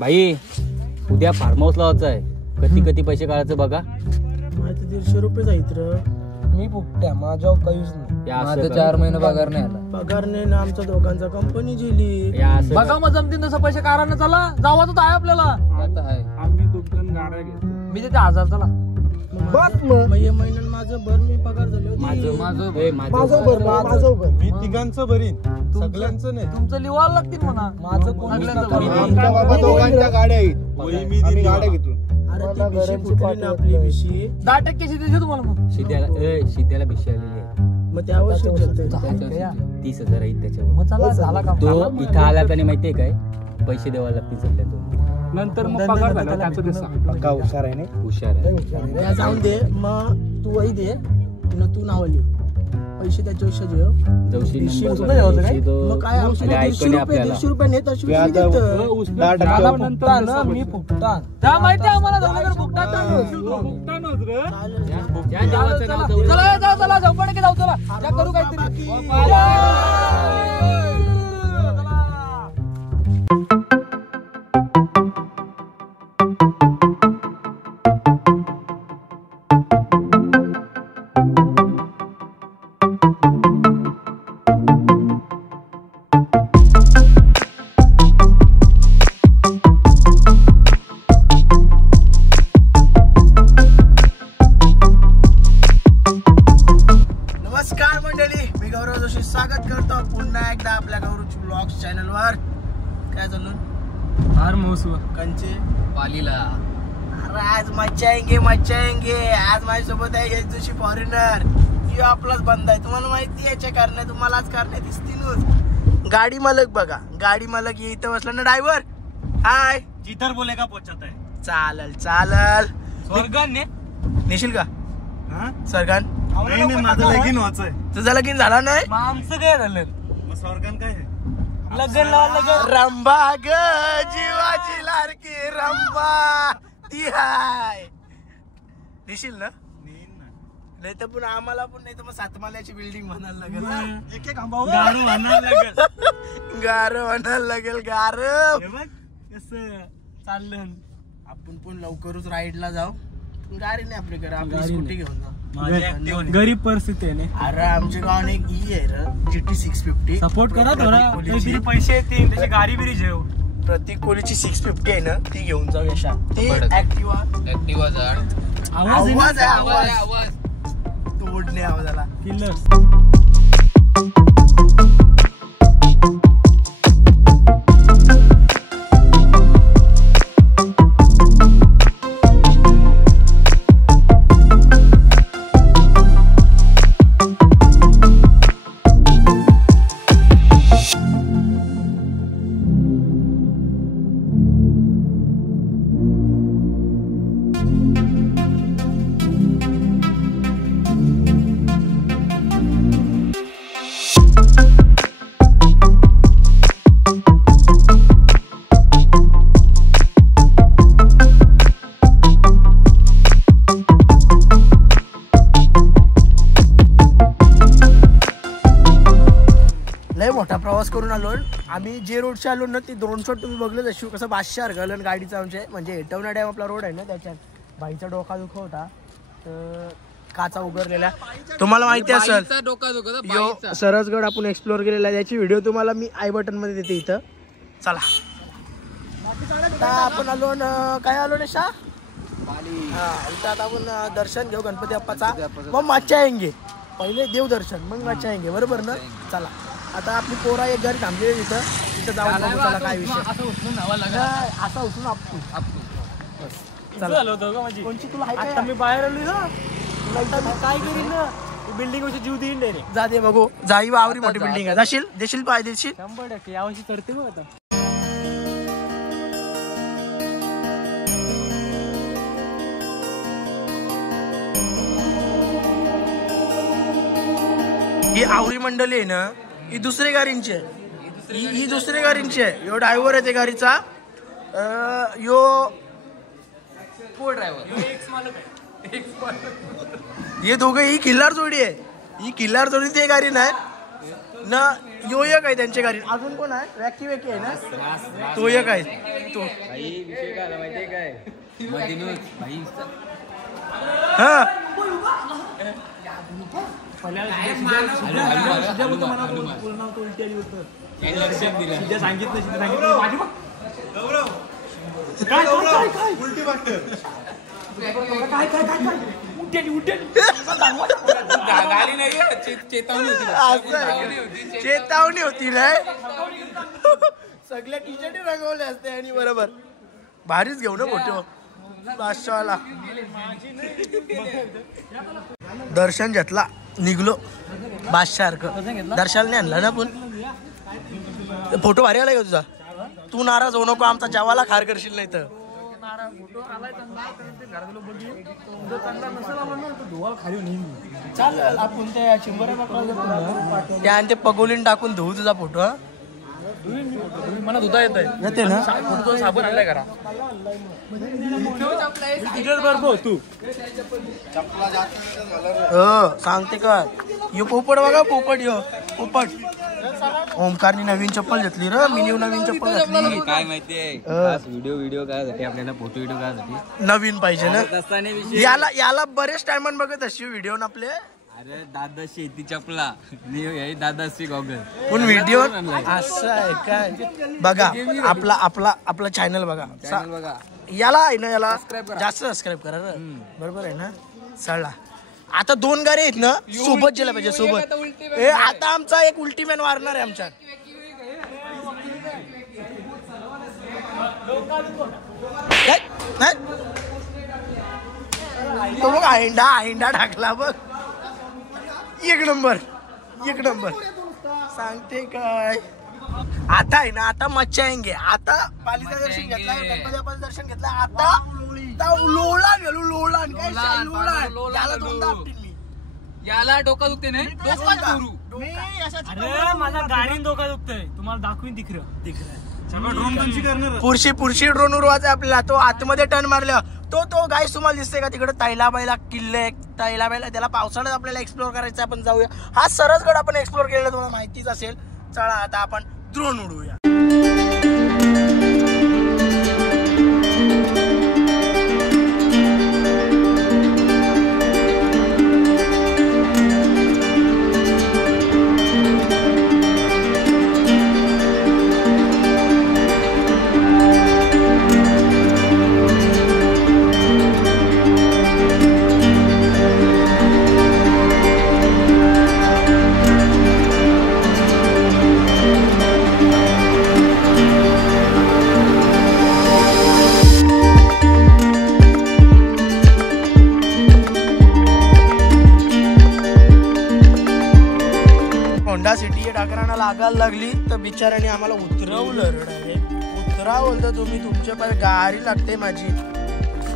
भाई उद्या form house लावायचं आहे. किती पैसे काढायचं बघा. 150 रुपये जायत र. मी फुकट्या माझ्या काहीच नाही. माझं 4 महिने पगार नाही आला. पगार नाही ना आमच्या दोघांचा कंपनी गेली. बघा मग जमतील तसं पैसे काढायला चला जावाच आहे आपल्याला. आम्ही 2 गाड्या घेतो. मी देते 1000 चला. बस मग या महिन्यात माझं भर मी पगार झाले माझं भर मी तिघांचं भरीन सगळ्यांचं नाही. तुमचं लिवायला लागतील म्हणा. माझं दोघांच्या गाड्या आहेत. मी गाड्या घेतो. अरे ती बिशी फुटली ना आपली बिशी. 10% शेती तुम्हाला मग शिद्याला भिशी आलेली आहे. मग त्यावर 30,000 आहेत त्याच्यावर. मग चला झाला का. तो इथं आला का नाही माहितीये काय पैसे द्यावा लागतील सध्या. तो नंतर मग पगार झाला त्याचं ते सांग. हुशार आहे ना. हुशार आहे. जाऊन दे मग तू वही दे न तू नाव लिह. पैसे त्याच्या मग काय 150 रुपये नेत मी फुकटा त्या माहिती आम्हाला चला झोपण की जाऊ चला करू काहीतरी. स्वागत करतो पुन्हा एकदा आपल्या गौरव ब्लॉग्स चॅनलवर. काय चालू फार्म हाऊस कंचे पालीला. अरे आज मज्जा येंगे आज माझ्यासोबत आहे यश जोशी फॉरेनर. यो आपलाच बंद आहे तुम्हाला माहिती आहे. याच्या कारणे तुम्हालाच कारणे दिसतील. गाडी मालक बघा. गाडी मालक ये इथं बसला ना ड्रायव्हर. हाय जिधर बोलेगा पोचत आहे. चालल स्वर्गान नेशील का स्वर्गान. नाही माझं लगीन व्हायचंय. तुझं लगीन झाला नाही. आमचं काय झालं. मग स्वर्गान काय आहे. लग्न रंबा ग जीवाची लाडकी रंबा ती हाय. नेशील ना. नाही तर पण आम्हाला पण नाही तर मग 7 माल्याची बिल्डिंग म्हणायला लागेल. गार म्हणायला लागेल गार. कसं चाललं. आपण पण लवकरच राईडला जाऊ. गाडी नाही आपली घर आपली स्कूटी घेऊन जाऊ. गरीब परिस्थिती आहे. अरे आमच्या गावाने एक ई आहे रे GT 650. सपोर्ट करा थोडा. पैसे येतील त्याची गाडी बिरी जेव. प्रत्येक कोलीची 650 आहे ना ती घेऊन जाऊ. यशा ते ऍक्टिवा आवाज तोडणे आवाजाला किल्लर. मोठा प्रवास करून आलो. आम्ही जे रोडचे आलो ना ते 2 शॉट तुम्ही बघले जशी कसं 500 घालन गाडीचा आमचे म्हणजे हेटवणा डॅम आपला रोड आहे ना त्याच्यात बाईचा डोका दुख होता तर काचा उघडलेला तुम्हाला माहिती असेल. सरसगड आपण एक्सप्लोर केलेला आहे. त्याची व्हिडिओ तुम्हाला मी आय बटन मध्ये देते इथं. चला आपण आलो काय आलो ना शा आता आपण दर्शन घेऊ गणपती बाप्पाचा. मग मच्छा येंगे पहिले देवदर्शन मग मच्छा येंगे बरोबर ना. चला आता आपली पोरा एक घरी थांबलेली तिथं जाऊन बघू चला काय विषय. असा उचलून आपटू कोणची तुला आता मी बाहेर आलो ना काय करीन ना बिल्डिंग वरची जीव देईन रे. जा दे बघू जाई आवरी मोठी बिल्डिंग आहे. देशील पाय देशील 100% यावर्षी करते बघ आता. ही आवरी मंडळी आहे ना ही दुसऱ्या गाडींची आहे. ही दुसऱ्या गाडींची आहे. यो ड्रायव्हर आहे त्या गाडीचा. यो को ड्रायव्हर हे दोघं ही किल्लार जोडी आहे. ही किल्लार जोडी ते गाडी नाही ना यो एक आहे त्यांच्या घरी. अजून कोण आहे? वॅकी आहे ना, तो एक आहे तो. विषय काय माहितीये काय मधीनच भाई हा चेतावणी होती ना. सगळ्या टी शर्ट रंगवले असते आणि बरोबर भारीच घेऊ ना फोटो बादशाहला. दर्शन घेतला निघलो बादशासारखं. दर्शनने आणला ना पण फोटो भारी आला का तुझा. तू नाराज होऊ नको, आमचा जेवाला खार करशील नाही तर. चालेल आपण त्या 100 त्या आणि ते पगोलीन टाकून धुवू तुझा फोटो. मला धुता येत येते ना. साबण आणलाय करा तू हो सांगते का. यो पोपट बघा पोपट. यो पोपट ओमकारनी नवीन चप्पल घेतली र. मी नवीन चप्पल घेतली. काय माहितीये व्हिडिओ काय आपल्याला फोटो व्हिडिओ काय नवीन पाहिजे ना. याला बरेच टायमान बघत अशी व्हिडिओ ना आपले. अरे दादा शेती चपला दादाशी गॉगल पण व्हिडिओ असं आहे काय बघा. आपला चॅनल बघा. याला आहे ना, याला जास्त सबस्क्राईब करा रे. बरोबर आहे ना. चला आता 2 गाडी आहेत ना, सोबत गेला पाहिजे सोबत. आता आमचा एक उलटी मॅन वारणार आहे आमच्या. तो बघ आईंडा टाकला बघ. एक नंबर सांगते काय. आता आहे ना, आता मच्छा येंगे. आता पालीचं दर्शन घेतला, गणपती बाप्पाचं दर्शन घेतलं. आता लोळा गेलो. लोळा आणि काय याला 2दा आपटीन मी. याला डोका दुखते नाही अरे माझा गाडीन डोका दुखतंय. तुम्हाला दाखवीन तिकडं पुरशी ड्रोन उडवायचा आपल्याला. तो आतमध्ये टर्न मारल्या तो गाईस तुम्हाला दिसते का तिकडे तैलाबाईला किल्ले. तैलाबाईला त्याला पावसाळ्यात आपल्याला एक्सप्लोर करायचं. आपण जाऊया. हा सरसगड आपण एक्सप्लोर केलेला तुम्हाला माहितीच असेल. चला आता आपण ड्रोन उडवूया. होंडा सिटी डाकरांना लागायला लागली तर बिचाराने आम्हाला उतरवलं. उतरा बोलतो तुम्ही, तुमच्या पाय गाडी लागते माझी.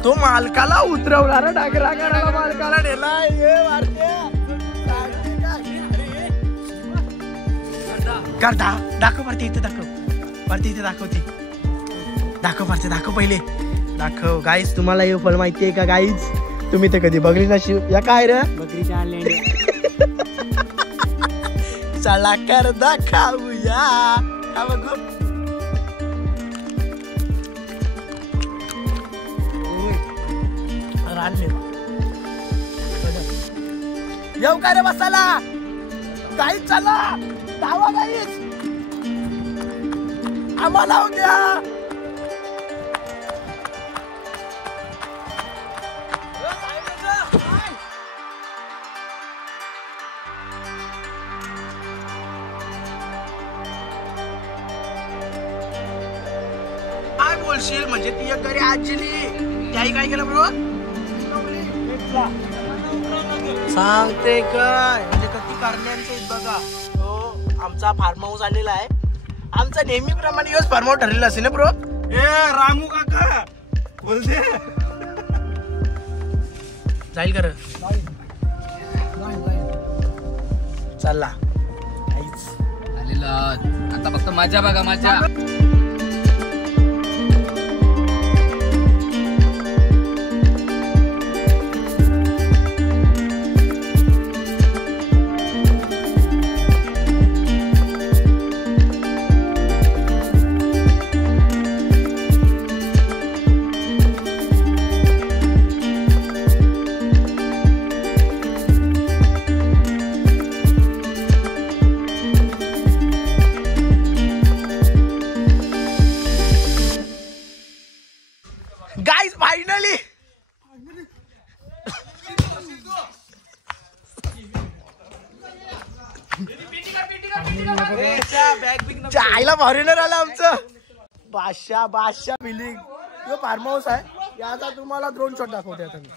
तो मालकाला उतरवला रे. डाकरा मालकाला नेला. करता दाखव परती इथे दाखवते. दाखव पहिले दाखव. गाईज तुम्हाला हे फळ माहितीये का गाईज. तुम्ही ते कधी बघली नशी. या काय रे बकरीच्या आले चला कर दाखवूया. हा बघू रानले येऊ काय रे बसाला. गाईच चला धावा गाईच. आम्हाला हो घ्या. काय बोलशील म्हणजे ती एक गाडी आजीली त्याही काय केलं ब्रो. सांगते काय म्हणजे किती कारण्यांचे बघा. तो आमचा फार्म हाऊस आलेला आहे. आमचा नेहमीप्रमाणे दिवस फार्म हाऊस ठरलेला असेल ना ब्रो. रामू काका बोलते जाईल कर. चला आलेला आता फक्त माझ्या बघा माझ्या. गाईज फायनली आईला फॉरेनर आला आमचं बादशाह बिल्डिंग. यो फार्म हाऊस आहे. याचा तुम्हाला ड्रोन शॉट दाखवते आता मी.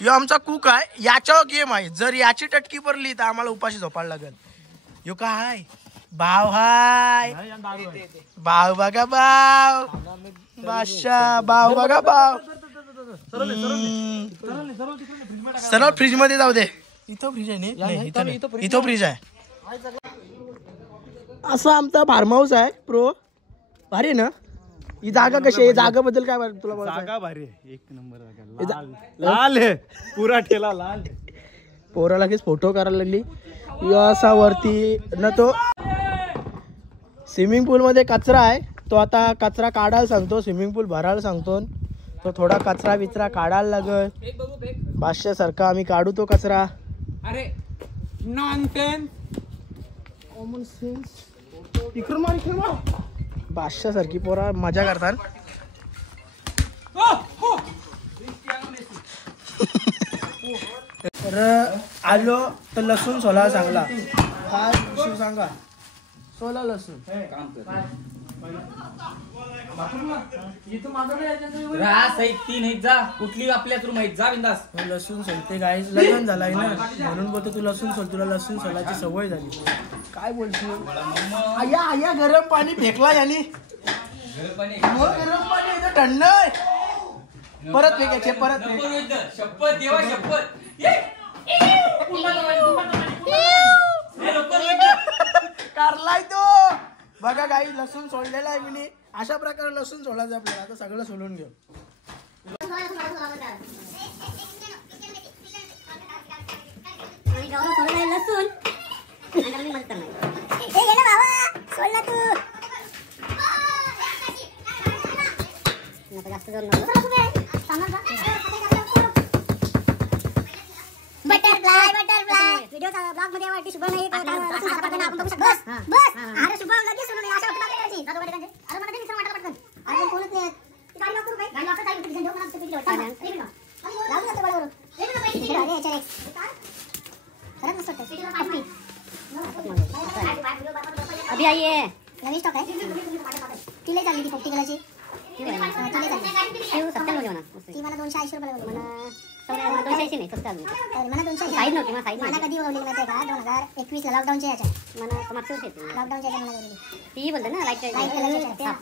यो आमचा कुक आहे. याच्यावर गेम आहे. जर याची टटकी पडली तर आम्हाला उपाशी झोपायला लागेल. यो काय भाव हाय. भाव बघा भाव. बादशाह भाव बघा भाव. सरळ फ्रीज मध्ये जाऊ दे. इथं फ्रीज आहे. इथं फ्रीज आहे. असं आमचा फार्म हाऊस आहे प्रो. भारी ना ही जागा. कशी आहे जागा बद्दल काय तुला? जागा भारी आहे. एक नंबर. लाल आहे पुरा ठेला लाल. पोरा लगेच फोटो करायला लागली. असा वरती न तो स्विमिंग पूल मध्ये कचरा आहे. तो आता कचरा काढायला सांगतो. स्विमिंग पूल भरायला सांगतो. तो थोडा कचरा बिचरा काढायला लागल. बादशाह सारखा आम्ही काढू तो कचरा. अरे नॉनसेन्स. Common sense. इकडून मार. बादशाह सारखी पोरा मजा करतात. तर आलो तर लसूण सोला चांगला. काय विषय सांगा. सोला लसूण जा कुठली आपल्या रूम आहेत जा बिंदास. लसूण सोलते गाईस. लग्न झालाय ना म्हणून बोलतो तू लसूण सोल. तुला लसूण सोलाची सवय झाली. काय बोलतो आया गरम पाणी फेकला याने. गरम पाणी थंड परत फेकायचे. परत शपथ देवा शपथ. कारलाय तो बघा गाई. लसूण सोडलेला आहे मी. अशा प्रकारे लसूण सोडायचं आपल्याला. आता सगळं सोडून घेऊ. लसूण जास्त जोर बटरफ्लाय व्हिडिओचा ब्लॉग मध्ये वाटते. शुभम एक लसूण सापडताना आपण बघू शकतो. बस अरे शुभम लगेच सोडून अशा वाटते करायची. अरे मला ते मिक्सर वाटत पटकन. अरे कोणच नाही. गाडी वापरू काय. गाडी वापरू काय किती घेऊन मला किती वाटतं. लागू जाते बरोबर. अरे याच्या खरंच मस्त वाटतं. अभी आइए नवीन स्टॉक आहे. तिला चालली ती 50 कलरची. ती मला 280 रुपये मला 280 नाही स्वस्त अजून. मला 280 साईज नव्हती. मला कधी बोलली माहिती आहे का 2021 ला लॉकडाऊनच्या याच्या. मला मागच्या वर्षी लॉकडाऊनच्या याच्या मला बोलली. ती बोलते ना लाईट कलरच्या.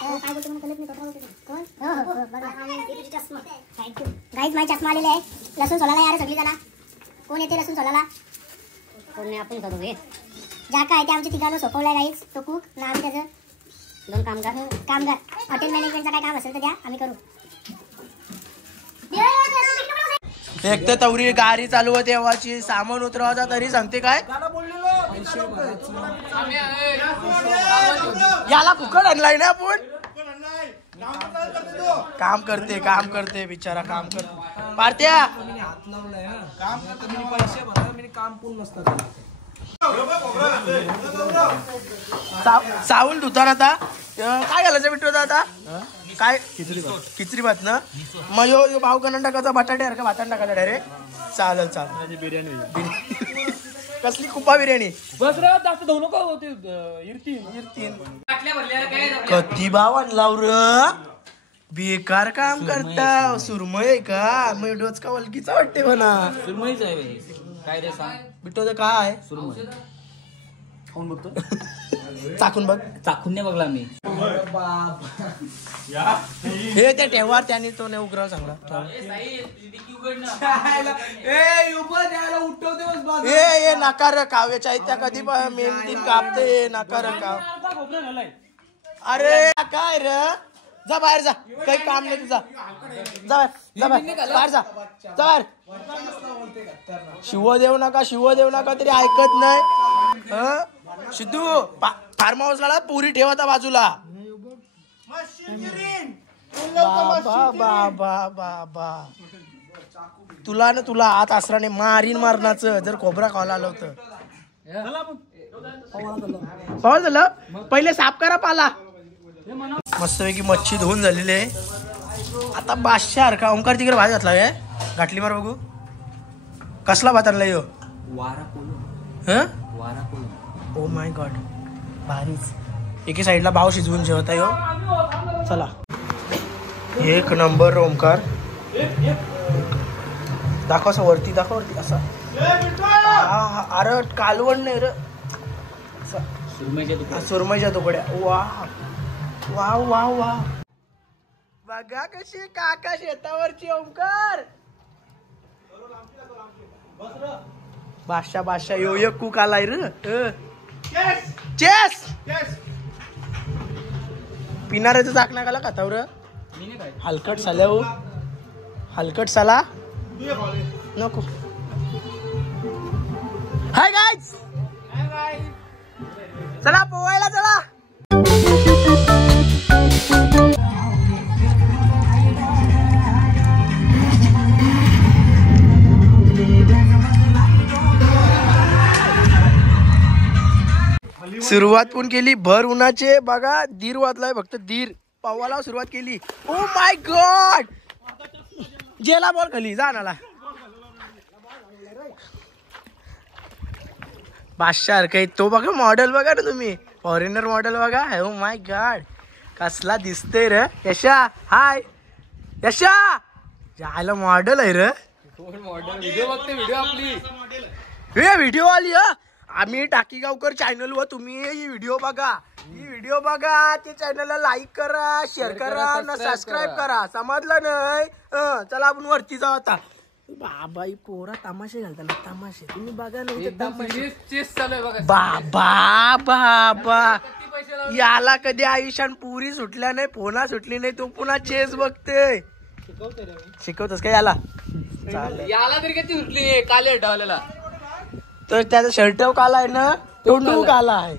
काय बोलतो मला कळत नाही. कोण हो बघा चष्मा. गाईज माझी चष्मा आलेले आहे. लसूण सोलायला यार सगळी जण. कोण येते लसूण सोलायला? कोण नाही आपण करू हे. ज्या काय ते आमच्या ठिकाणी सोपवलाय गाईज. तो कुक ना आम्ही त्याचं 2 कामगार. हॉटेल मॅनेजमेंटचं काय काम असेल तर द्या आम्ही करू. एक तर तवरी गाडी चालू होते तेव्हाची. सामान उतरवायचा तरी सांगते काय याला फुकट आणलाय ना आपण. काम करते बिचारा. काम करते पार्ट्या. साऊल धुतार आता काय घालायचं बिट्टू आता. काय खिचडी भात ना. मग यो भाव करून टाकायचा. बटाटे सारखा भातान टाकायचा डायरेक्ट. चालेल बिर्याणी. कसली कुपा बिर्याणी. बस रे जास्त धुवू नको होते. इरतीन कधी भाव आणला र. बेकार काम करता. सुरमय का मग डोचका वलकीचा वाटते म्हणा. सुरमईच आहे काय रे सांग बिट्टो ते काय सुरमई. खाऊन बघतो. चाकून बघ. चाकून नाही बघला मी. हे ते ठेवा त्याने तो नाही उग्र चांगला. ए नकार काव्याच्या त्या कधी मेहनतीन कापते. नकार काव. अरे काय रे जा बाहेर जा. काही काम नाही तुझा. जा बाहेर जा. बाहेर. शिव देऊ नका तरी ऐकत नाही. सिद्धू फार्म हाऊसला पुरी ठेवता बाजूला. बाबा तुला आत आसराने मारणाचं जर खोबरा खायला आलं होतं. पाऊस झालं. पहिले साफ करा पाला. मस्तपैकी मच्छी धुवून झालेली आहे. आता बादशाह का ओंकार तिकडे भात घातला काय घाटली मार बघू कसला भात आणला यो ओ माय गॉड भारीच एके साईडला भाव शिजवून जेवता यो. चला एक नंबर ओंकार दाखव असं वरती दाखव वरती असा अरे कालवण नाही रे सुरमईच्या तुकड्या वा वा वा वा बघा कशी काका शेतावरची ओंकार बादशाह यो एक कुक आलाय रे चेस पिणाऱ्याचं चाक नाकाला खातावर हलकट साल्या हो हलकट साला नको. हाय गाईज चला पोवायला चला. सुरुवात पण केली भर उन्हाचे बघा दीर वाजलाय फक्त दीर पावाला सुरुवात केली. ओ माय गॉड जेला बॉल खाली जा नाला बादशाह काही तो बघा मॉडेल बघा ना तुम्ही फॉरेनर मॉडेल बघा. ओ माय गॉड कसला दिसतोय रे यशा. हाय यशा जायला मॉडेल आहे रे व्हिडिओ बघते व्हिडिओ आपली हे व्हिडिओ आली आम्ही टाकीगावकर चॅनल वर तुम्ही ही व्हिडिओ बघा ते चॅनलला लाईक करा शेअर करा ना सबस्क्राईब करा समजलं नाही. चला आपण वरती जाऊ आता. बाबा ही पोरा तमाशे घालताना तमाशे तुम्ही बघा ना बाबा बाबा याला कधी आयुष्यात पुरी सुटल्या नाही फोना सुटली नाही तो पुन्हा चेस बघते शिकवतोस का याला तरी किती सुटली काले डावलेला तर त्याचा शर्ट काला आहे ना तोंडू काला आहे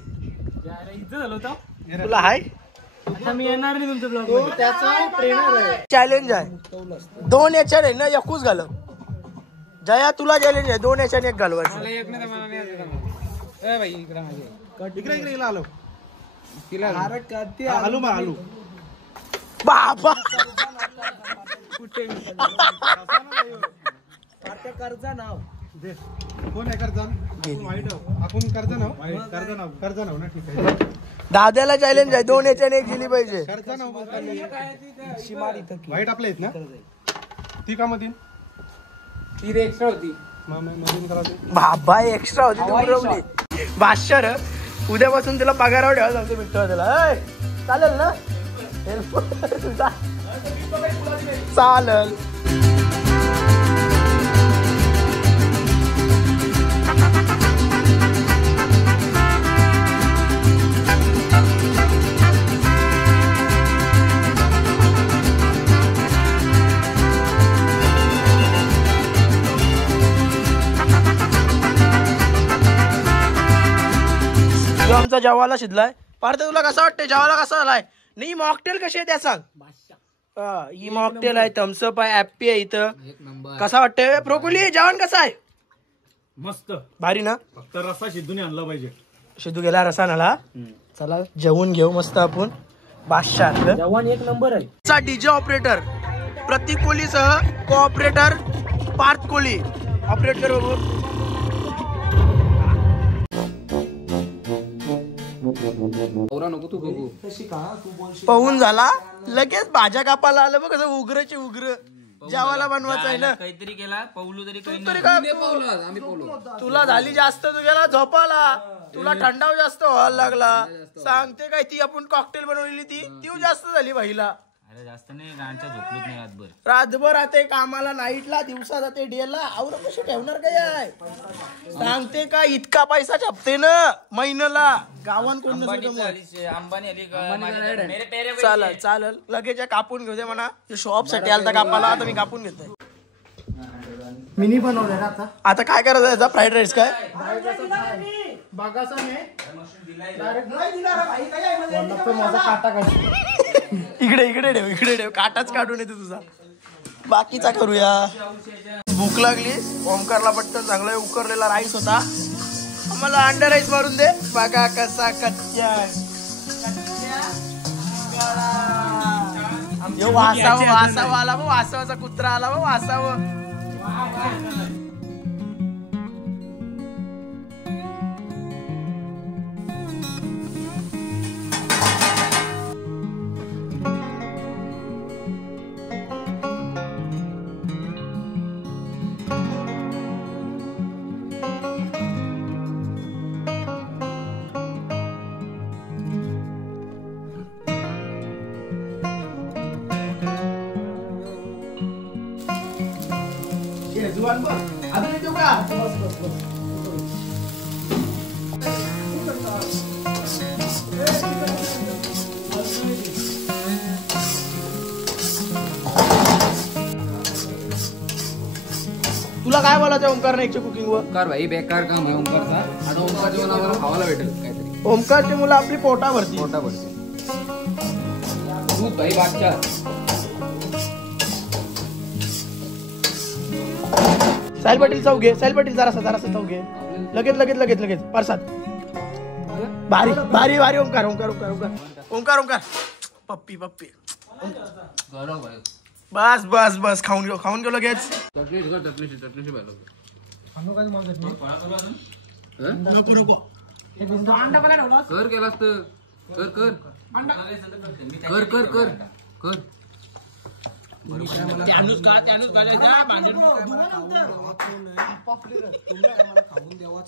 तुला हाय मी येणार नाही तुमच्या ब्लॉग त्याचा ट्रेनर आहे. चॅलेंज आहे 2 याच्याने आहे ना एकूच घालव जया तुला चॅलेंज आहे 2 याच्याने एक घालवायचं. आलू बाबा कर्जा नाव कोण आहे कर्जा नाव ना ठीक आहे. दादाला चॅलेंज आहे 2 याच्याने एक गेली पाहिजे. वाईट आपल्या आहेत ना ती का मधीन ती एक्स्ट्रा होती बाबा एक्स्ट्रा होती बादशाह उद्यापासून तुला पगारावर ठेवायला सांगतो मित्र त्याला चालेल ना चालेल. आमचा जेवायला शिजलाय पार्थ तुला कसा वाटतंय जेवायला कसा आलाय नाही मॉकटेल कशी आहे त्या सांग. ही मॉकटेल आहे थम्सअप आहे ऍप्पी आहे इथं कसा वाटतंय ब्रोकोली जेवण कसं आहे मस्त भारी ना फक्त रस्सा शिजून आणला पाहिजे शिजू गेला रसा नाला. चला जेवून घेऊ मस्त आपण. बादशाह जेवण एक नंबर आहे. चा डीजे ऑपरेटर प्रतीक कोहलीसह कोऑपरेटर पार्थ कोहली ऑपरेट कर बघू. पाहून झाला लगेच भाज्या कापायला आलं बघ कसं उग्रची उग्र जेवायला बनवायचं आहे ना काहीतरी केला पाऊलू तरी तुला झाली जास्त तू गेला झोपाला तुला थंडाव जास्त व्हायला लागला सांगते काय ती आपण कॉकटेल बनवलेली ती जास्त झाली बाईला. अरे जास्त नाही गाणच्या झोपलोच नाही रातभर राहते कामाला नाईटला दिवसा जाते डेला आवर कशी ठेवणार काय आहे सांगते का इतका पैसा छापते ना महिन्याला गावान कोण अंबानी चालेल चालेल लगेच कापून घेऊ दे म्हणा शॉप साठी आलता कापाला आता मी कापून घेतोय. मिनी बनवलंय ना आता काय करायचं याचा फ्राईड राईस काय इकडे ठेव काटाच काढून येते तुझा बाकीचा करूया. भूक लागली ओमकारला पटकन चांगला उकरलेला राईस होता आम्हाला अंडा राईस मारून दे बघा कसा कच्चा वासावं आला, वासावाचा कुत्रा आला, वासावं. तुला काय बोलायचं ओमकार नाईकच्या कुकिंग वर? ओंकार भाई बेकार काम आहे ओंकारचा. आता ओंकार जेवण आम्हाला खावायला भेटेल काहीतरी. ओमकारची मुलं आपली पोटा भरती. पोटा भरते. दूध भाई बादशाह. साहिल पाटील चौ घे, साहिल पाटील जरासा चौ घे. लगेच परसाद. भारी ओंकार. पप्पी. बस खाऊन घेऊ लगेच. चटणी कर केलास तर कर.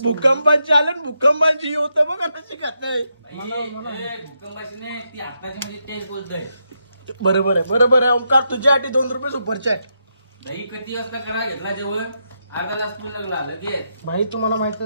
भूकंपाची आलं, भूकंपाची होतं बघ कशी खात नाही. बरोबर आहे ओंकार, तुझ्यासाठी 2 रुपये सुपरचे आहे. दही किती वाजता करा घेतला जेवण? अर्धा तास पण लागला लगेच. भाई तुम्हाला माहिती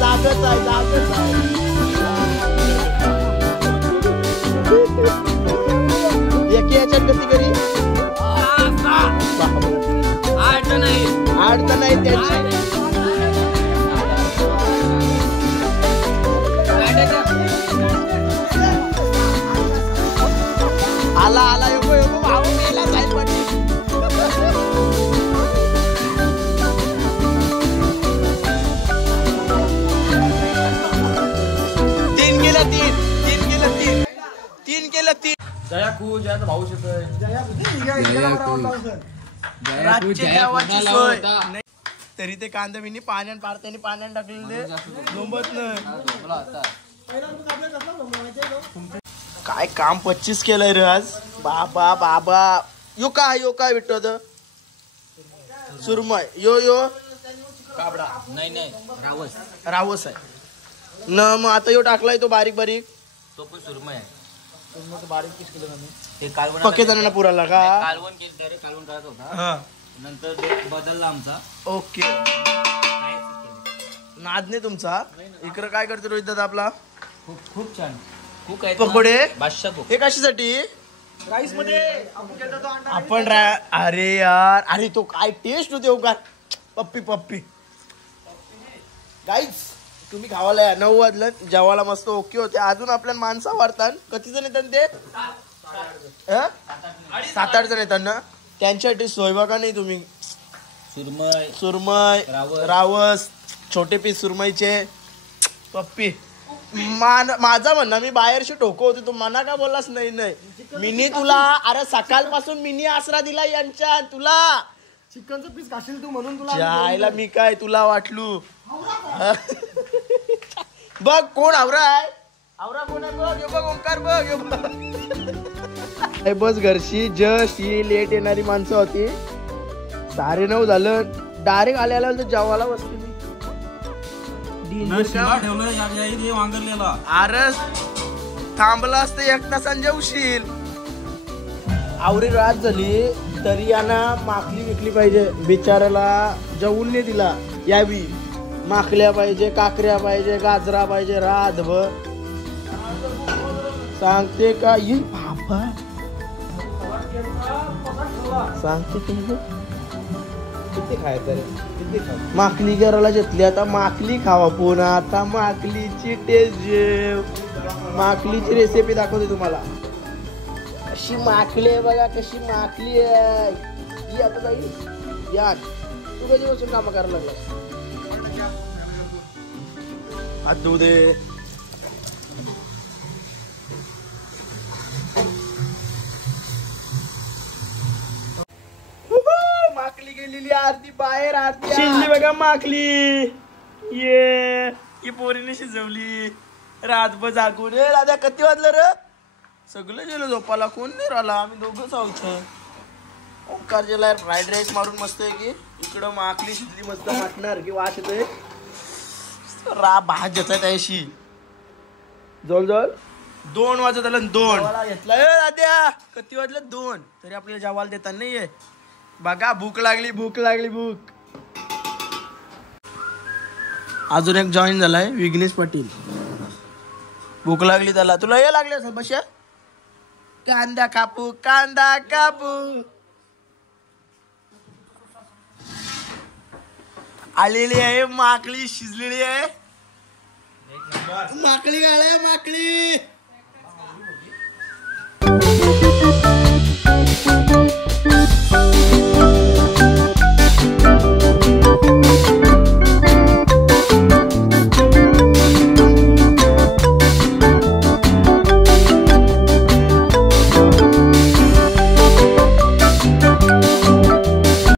जागच आहे. एकी याच्यात गती करी. 8 तर नाही त्याची. आला यो भाऊ मेला साहिल पाटील. 3 केलं. जयाचा भाऊ येतोय. तरी ते कांदा बिनी पाण्यात टाकलेले लोंबत नाही. काय काम 25 केलंय रे आज. बाबा यो काय भेटतो सुरमय यो काबडा नाही रावस आहे न. मग आता यो टाकलाय तो बारीक तो पण सुरमय आहे. बारीक पीस केलं ते कालवण पक्के जणांना पुराला का? कालवण केलं डायरेक्ट कालवण करायचा होता. नंतर बदलला आमचा. ओके नाद नाही तुमचा. इकडं काय करतो रोहित दादा आपला? खूप छान. खूप आहे पकोडे बादशाह. हे कशासाठी? राईस मध्ये आपण अरे यार, अरे तो काय टेस्ट होते का पप्पी गाईज. तुम्ही खावायला या. 9 वाजलं जेवायला मस्त ओके होते. अजून आपल्या माणसं वाढतात. किती जण येतात ते? 7-8 जण येतात ना. त्यांच्यासाठी सोय बघा नाही तुम्ही. सुरमय रावस छोटे पीस सुरमईचे पप्पी. माझा म्हणणं मी बाहेरशी ठोको होते. तू मना का बोललास? नाही मिनी तुला अरे सकाळपासून मिनी आसरा दिला यांच्या. तुला चिकनचं पीस खाशील तू म्हणून तुला जायला मी काय तुला वाटलू. बघ कोण आवरा आहे. आवरा कोण आहे बघ. बघ ओंकार बघ. बस घरशी जस्ट ही लेट येणारी माणसं होती. 9:30 झालं. डायरेक्ट आल्याला जेवायला बसली मी. ठेवलं वांगरलेला. अरे थांबला असतं 1 तासांनी जेवशील. आवरी रात झाली तरी यांना माकली विकली पाहिजे. बिचाराला जेवून नाही दिला. यावी माकल्या पाहिजे, काकऱ्या पाहिजे, गाजरा पाहिजे रातभर. सांगते का येईल बाबा, सांगते तुम्ही किती खायचं रे, किती खायचं. माकली घराला घेतली. आता माकली खावा पुन्हा. आता माकलीची टेस्ट जेव. माकलीची रेसिपी दाखवते तुम्हाला. कशी माकली आहे बघा, कशी माकली आहे. ही आता जाईल या. तू कधी बसून काम करायला लागला. हात धुऊ दे. माकली गेलेली आरती बाहेर. आरती शिजली बघा माकली. ये ही पोरीने शिजवली रातभर जागून. रे राजा किती वाजलं रे. सगळं गेलो झोपाला. कोण नाही राहिला. आम्ही दोघंच आहोत. ओंकार जेला फ्राईड राईस मारून मस्त आहे की इकडं माकली शिजली मस्त वाटणार की वास येतोय. भात घेतलाय त्याशी जवळजवळ 2 वाजत आलं. 2 घेतलाय राध्या. किती वाजलं 2 तरी आपल्याला जेवायला देता नाहीये. बघा भूक लागली, भूक लागली, भूक. अजून एक जॉईन झालाय विघ्नेश पाटील. भूक लागली त्याला. तुला हे लागले बशा. कांदा कापू, कांदा कापू. आलेली आहे माकली, शिजलेली आहे माकली. गाळ्या माकली.